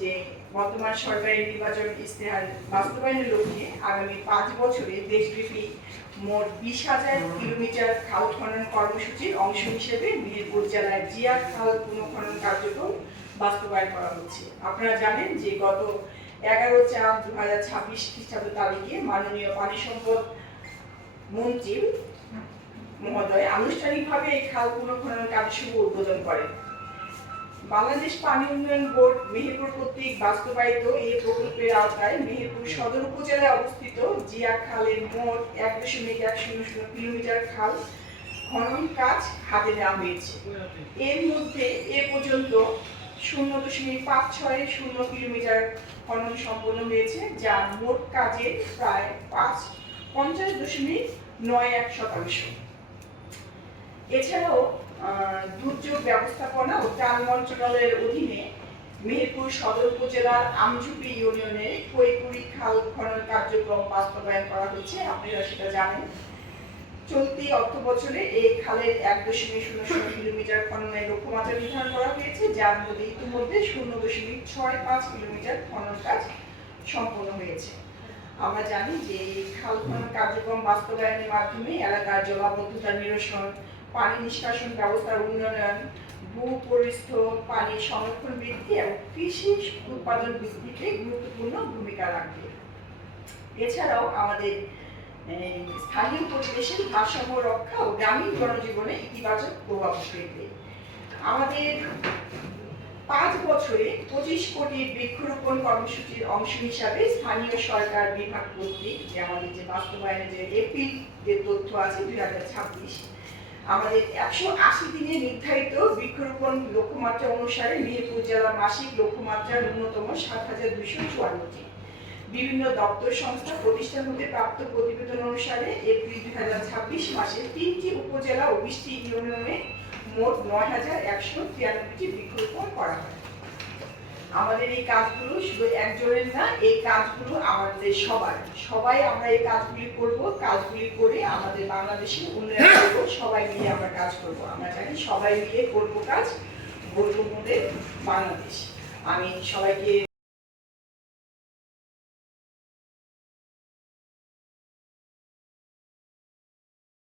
যে বর্তমান সরকারের নির্বাচন ইশতেহার বাস্তবায়নের লক্ষ্যে আগামী 5 বছরে দেশব্যাপী মোট 20,000 কিলোমিটার খাল খনন কর্মসূচির অংশ হিসেবে মেহেরপুর জেলায় জিয়া খাল পুনঃখনন কার্যক্রম বাস্তবায়ন করা হচ্ছে। আপনারা জানেন যে গত 11/4/2026 খ্রিস্টাব্দ তারিখে মাননীয় পানি সম্পদ মন্ত্রী মহোদয় আনুষ্ঠানিকভাবে এই খাল পুনঃখনন কার্যসূচি উদ্বোধন করেন। বাংলাদেশ পানি উন্নয়ন বোর্ড মেহেরপুর কর্তৃক বাস্তবায়িত এই প্রকল্পের আওতায় মেহেরপুর সদর উপজেলায় অবস্থিত জিয়া খালের মোট 1.100 কিলোমিটার খাল খনন কাজ হাতে নেওয়া হয়েছে। এর মধ্যে এ পর্যন্ত 0.560 কিলোমিটার খনন সম্পন্ন হয়েছে, যা মোট কাজের প্রায় 50.91%। এছাড়াও দুর্যোগ ব্যবস্থাপনা ও ত্রাণ মন্ত্রণালয়ের অধীনে মেহেরপুর সদর উপজেলার আমঝুপি ইউনিয়নে খৈকুড়ি খাল খনন কার্যক্রম বাস্তবায়ন করা হচ্ছে। আপনারা সেটা জানেন। চলতি অর্থ বছরে এই খালের 1.00 কিলোমিটার খননের লক্ষ্যমাত্রা নির্ধারণ করা হয়েছে, যার মধ্যে ইতিমধ্যে 0.65 কিলোমিটার খনন কাজ সম্পন্ন হয়েছে। আমরা জানি যে এই খাল খনন কার্যক্রম বাস্তবায়নের মাধ্যমে এলাকার জলাবদ্ধতা নিরসন, পানি নিষ্কাশন ব্যবস্থার উন্নয়ন, ভূপরিস্থ পানি সংরক্ষণ বৃদ্ধি এবং কৃষি উৎপাদন বৃদ্ধিতে গুরুত্বপূর্ণ ভূমিকা রাখবে। এছাড়াও আমাদের স্থানীয় পরিবেশের ভারসাম্য রক্ষা ও গ্রামীণ জনজীবনে ইতিবাচক প্রভাব ফেলবে। আমাদের 5 বছরে 25 কোটি বৃক্ষরোপণ কর্মসূচির অংশ হিসাবে স্থানীয় সরকার বিভাগ কর্তৃক যে আমাদের যে বাস্তবায়নের যে এপ্রিল যে তথ্য আছে 2026, আমাদের 180 দিনে নির্ধারিত বৃক্ষরোপণ লক্ষ্যমাত্রা অনুসারে মেহেরপুর জেলার মাসিক লক্ষ্যমাত্রা ন্যূনতম 7,254টি। বিভিন্ন দপ্তর সংস্থা প্রতিষ্ঠান হতে প্রাপ্ত প্রতিবেদন অনুসারে এপ্রিল 2026 মাসে 3টি উপজেলা ও 20টি ইউনিয়নে মোট 9,193টি বৃক্ষরোপণ করা হয়। আমাদের এই কাজগুলো শুধু একজনের না, এই কাজগুলো আমাদের সবাই আমরা এই কাজগুলি করব। কাজগুলি করে আমাদের বাংলাদেশের উন্নয়ন করব। সবাই মিলে আমরা কাজ করব। আমরা জানি সবাই মিলে করব কাজ, গড়ব মোদের বাংলাদেশ। আমি সবাইকে